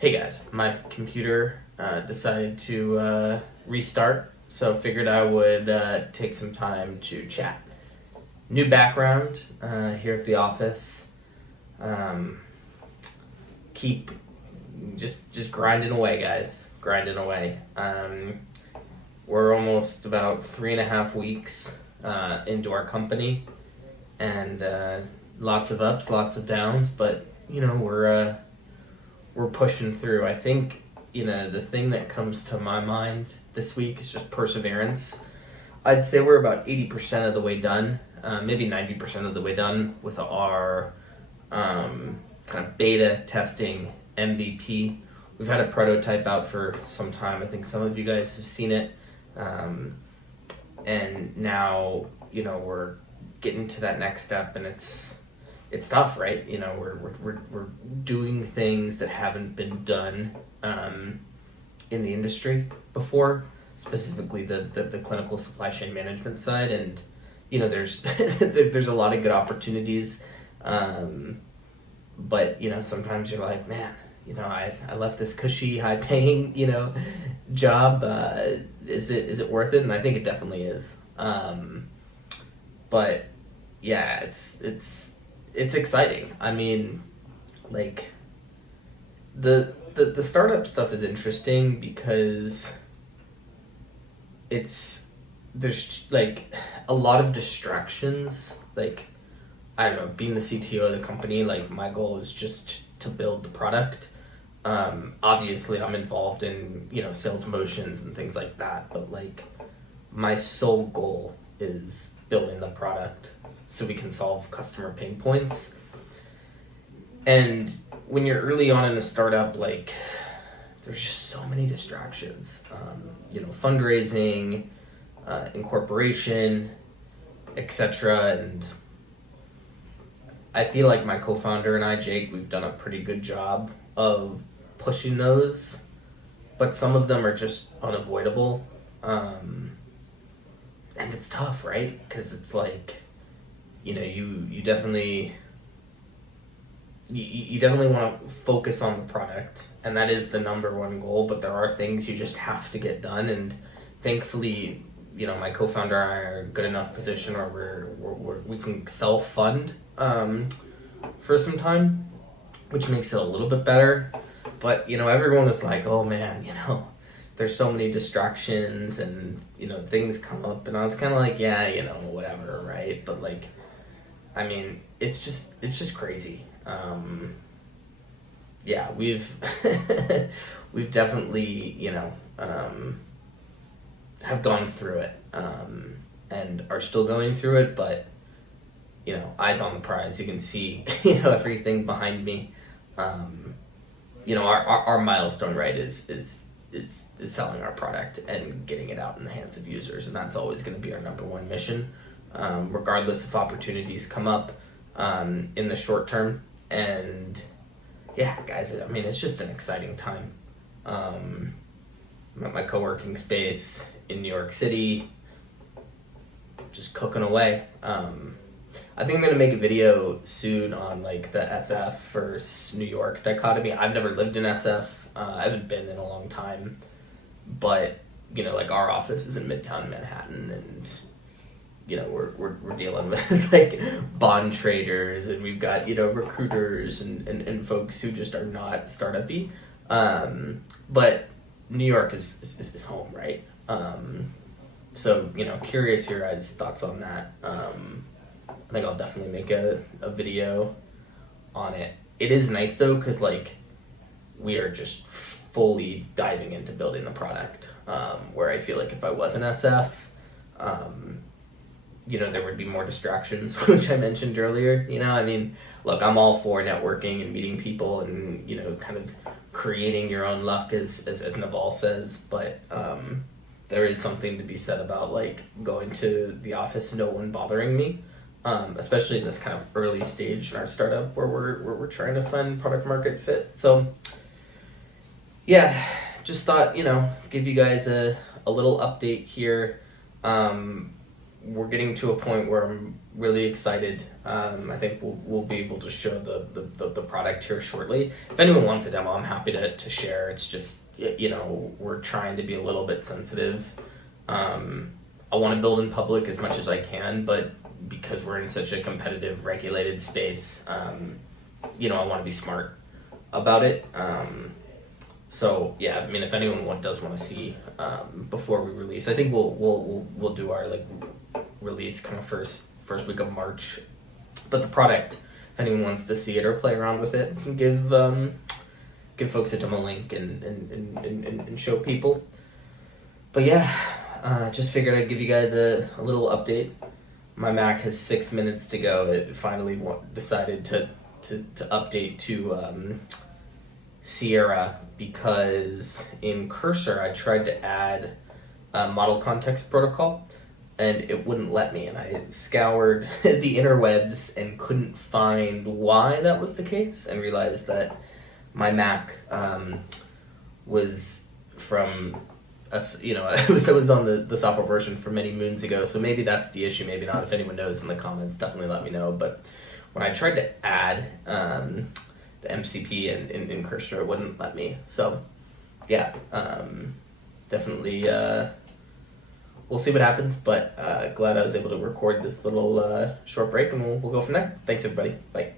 Hey guys, my computer decided to restart, so figured I would take some time to chat. New background here at the office. Um, keep just grinding away, guys. Grinding away. We're almost about 3.5 weeks into our company, and lots of ups, lots of downs, but we're pushing through. I think, the thing that comes to my mind this week is just perseverance. I'd say we're about 80% of the way done, maybe 90% of the way done with our kind of beta testing MVP. We've had a prototype out for some time. I think some of you guys have seen it. And now, we're getting to that next step, and it's tough, right? We're doing things that haven't been done in the industry before, specifically the clinical supply chain management side, and there's there's a lot of good opportunities, but sometimes you're like, man, I left this cushy, high paying job. Is it worth it? And I think it definitely is. But yeah, it's exciting. I mean, like, the startup stuff is interesting because there's like a lot of distractions. Like, I don't know, being the CTO of the company, like, my goal is just to build the product. Obviously I'm involved in sales motions and things like that, but like, my sole goal is building the product so we can solve customer pain points. And when you're early on in a startup, like, there's just so many distractions. Fundraising, incorporation, etc. And I feel like my co-founder and I, Jake, we've done a pretty good job of pushing those, but some of them are just unavoidable. And it's tough, right? Because it's like, you definitely want to focus on the product, and that is the number one goal, but there are things you just have to get done. And thankfully, my co-founder and I are in a good enough position where we can self-fund for some time, which makes it a little bit better. But everyone is like, oh man, there's so many distractions and things come up, and I was kind of like, yeah, whatever, right? But like, I mean, it's just crazy. Yeah, we've we've definitely have gone through it, and are still going through it, but eyes on the prize. You can see everything behind me. Our milestone, right, is selling our product and getting it out in the hands of users, and that's always going to be our number one mission, regardless if opportunities come up in the short term. And yeah, guys, I mean, it's just an exciting time. I'm at my co-working space in New York City, just cooking away. I think I'm going to make a video soon on like the SF versus New York dichotomy. I've never lived in SF. I haven't been in a long time, but like, our office is in Midtown Manhattan, and we're dealing with like bond traders, and we've got recruiters and folks who just are not startup-y. But New York is home, right? So curious your guys' thoughts on that. I think I'll definitely make a video on it. It is nice though, because like, we are just fully diving into building the product, where I feel like if I was an SF, there would be more distractions, which I mentioned earlier. I mean, look, I'm all for networking and meeting people and kind of creating your own luck, as Naval says, but there is something to be said about like going to the office, no one bothering me. Especially in this kind of early stage in our startup where we're trying to find product market fit. So yeah, just thought, give you guys a little update here. we're getting to a point where I'm really excited. I think we'll be able to show the product here shortly. If anyone wants a demo, I'm happy to share. It's just, we're trying to be a little bit sensitive. I want to build in public as much as I can, but because we're in such a competitive, regulated space, I want to be smart about it. So yeah, I mean, if anyone does want to see before we release, I think we'll do our release kind of first week of March. But the product, if anyone wants to see it or play around with it, give folks a demo link and show people. But yeah, just figured I'd give you guys a little update. My Mac has 6 minutes to go. It finally decided to update to Sierra, because in Cursor I tried to add a model context protocol and it wouldn't let me, and I scoured the interwebs and couldn't find why that was the case, and realized that my Mac was from it was on the software version from many moons ago, so maybe that's the issue, maybe not. If anyone knows in the comments, definitely let me know. But when I tried to add the MCP in Cursor, it wouldn't let me. So yeah, definitely we'll see what happens, but glad I was able to record this little short break, and we'll go from there. Thanks everybody. Bye.